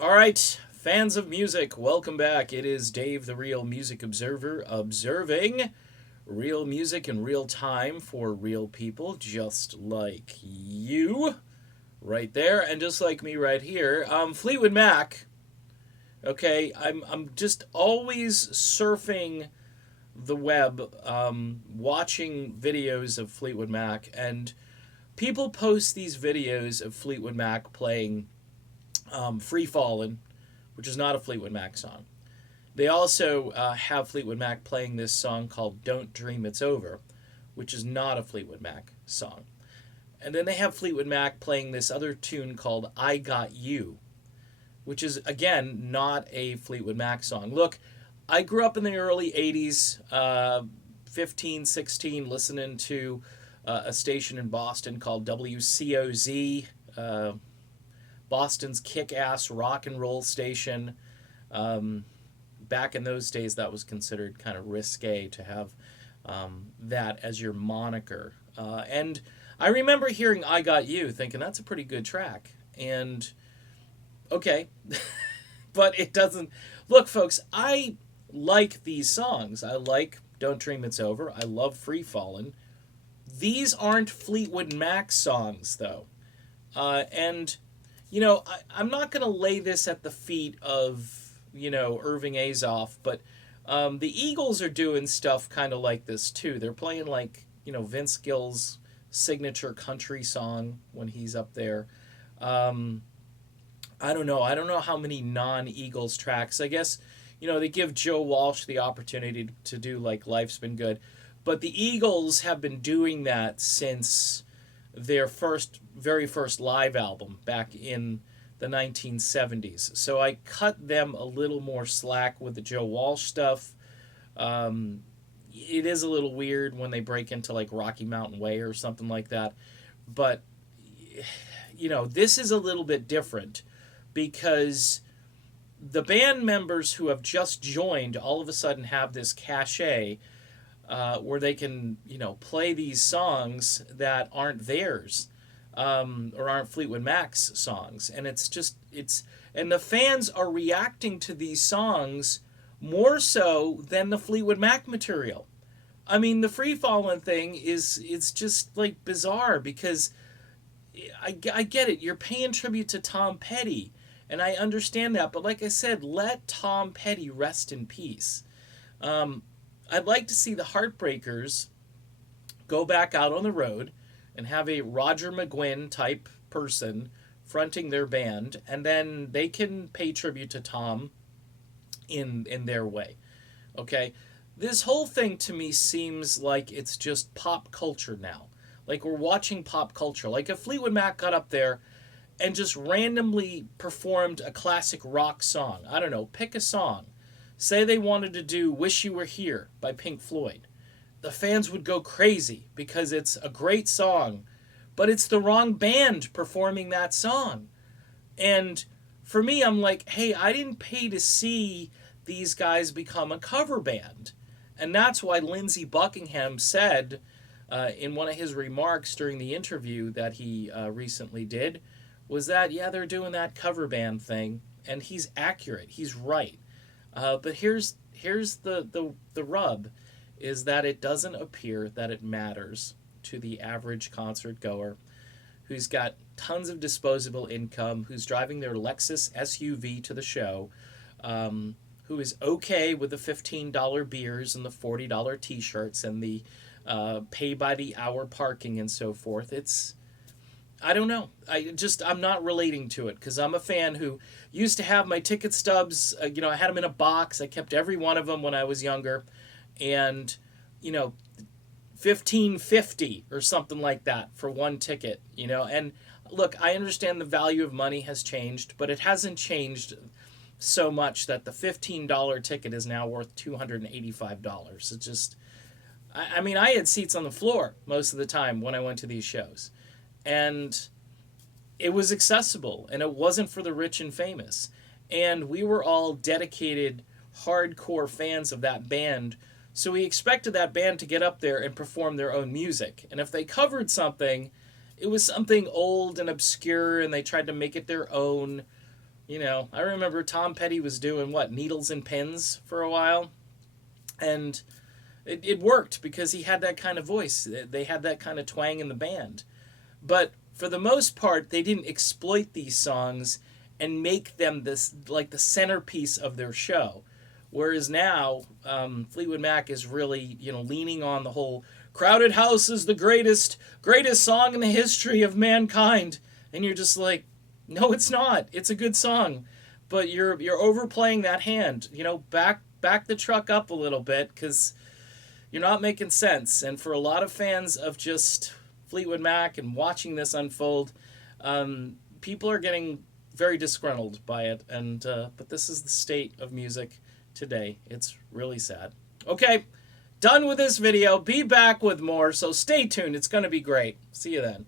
All right, fans of music, welcome back. It is Dave, the Real Music Observer, observing real music in real time for real people just like you, right there, and just like me right here. Fleetwood Mac. Okay, I'm just always surfing the web, watching videos of Fleetwood Mac, and people post these videos of Fleetwood Mac playing "Free Fallin'," which is not a Fleetwood Mac song. They also have Fleetwood Mac playing this song called "Don't Dream It's Over," which is not a Fleetwood Mac song. And then they have Fleetwood Mac playing this other tune called "I Got You," which is, again, not a Fleetwood Mac song. Look, I grew up in the early 80s, 15, 16, listening to a station in Boston called WCOZ, Boston's kick-ass rock and roll station. Um, Back in those days, that was considered kind of risque to have that as your moniker. And I remember hearing "I Got You," thinking that's a pretty good track. And okay, but it doesn't. Look, folks, I like these songs. I like "Don't Dream It's Over." I love "Free Fallin'." These aren't Fleetwood Mac songs, though. And I'm not going to lay this at the feet of, Irving Azoff, but the Eagles are doing stuff kind of like this too. They're playing like, Vince Gill's signature country song when he's up there. Um, I don't know. I don't know how many non-Eagles tracks. I guess, they give Joe Walsh the opportunity to do like "Life's Been Good." But the Eagles have been doing that since their very first live album back in the 1970s. So I cut them a little more slack with the Joe Walsh stuff. Um, it is a little weird when they break into like Rocky Mountain Way or something like that. But, this is a little bit different because the band members who have just joined all of a sudden have this cachet where they can, play these songs that aren't theirs, or aren't Fleetwood Mac's songs, and and the fans are reacting to these songs more so than the Fleetwood Mac material. I mean, the "Free Fallin' thing is it's just like bizarre because I get it. You're paying tribute to Tom Petty, and I understand that, but like I said, let Tom Petty rest in peace. Um, I'd like to see the Heartbreakers go back out on the road and have a Roger McGuinn type person fronting their band, and then they can pay tribute to Tom in their way. Okay, this whole thing to me seems like it's just pop culture now. Like we're watching pop culture. Like if Fleetwood Mac got up there and just randomly performed a classic rock song, I don't know, pick a song. Say they wanted to do "Wish You Were Here" by Pink Floyd. The fans would go crazy because it's a great song, but it's the wrong band performing that song. And for me, I'm like, hey, I didn't pay to see these guys become a cover band. And that's why Lindsey Buckingham said in one of his remarks during the interview that he recently did, was that, yeah, they're doing that cover band thing. And he's accurate. He's right. But here's the rub, is that it doesn't appear that it matters to the average concert goer who's got tons of disposable income, who's driving their Lexus SUV to the show, who is okay with the $15 beers and the $40 t-shirts and the pay by the hour parking and so forth. I don't know. I'm not relating to it because I'm a fan who used to have my ticket stubs. I had them in a box. I kept every one of them when I was younger, and you know, 15.50 or something like that for one ticket. And look, I understand the value of money has changed, but it hasn't changed so much that the $15 ticket is now worth $285. It just, I mean, I had seats on the floor most of the time when I went to these shows. And it was accessible, and it wasn't for the rich and famous. And we were all dedicated, hardcore fans of that band, so we expected that band to get up there and perform their own music. And if they covered something, it was something old and obscure, and they tried to make it their own. You know, I remember Tom Petty was doing what, Needles and Pins for a while, and it worked because he had that kind of voice. They had that kind of twang in the band. But for the most part, they didn't exploit these songs and make them this like the centerpiece of their show. Whereas now, Fleetwood Mac is really, you know, leaning on the whole "Crowded House is the greatest song in the history of mankind," and you're just like, no, it's not. It's a good song, but you're overplaying that hand. You know, back the truck up a little bit because you're not making sense. And for a lot of fans of just Fleetwood Mac and watching this unfold, people are getting very disgruntled by it. And but this is the state of music today. It's really sad. Okay, done with this video. Be back with more, so stay tuned. It's going to be great. See you then.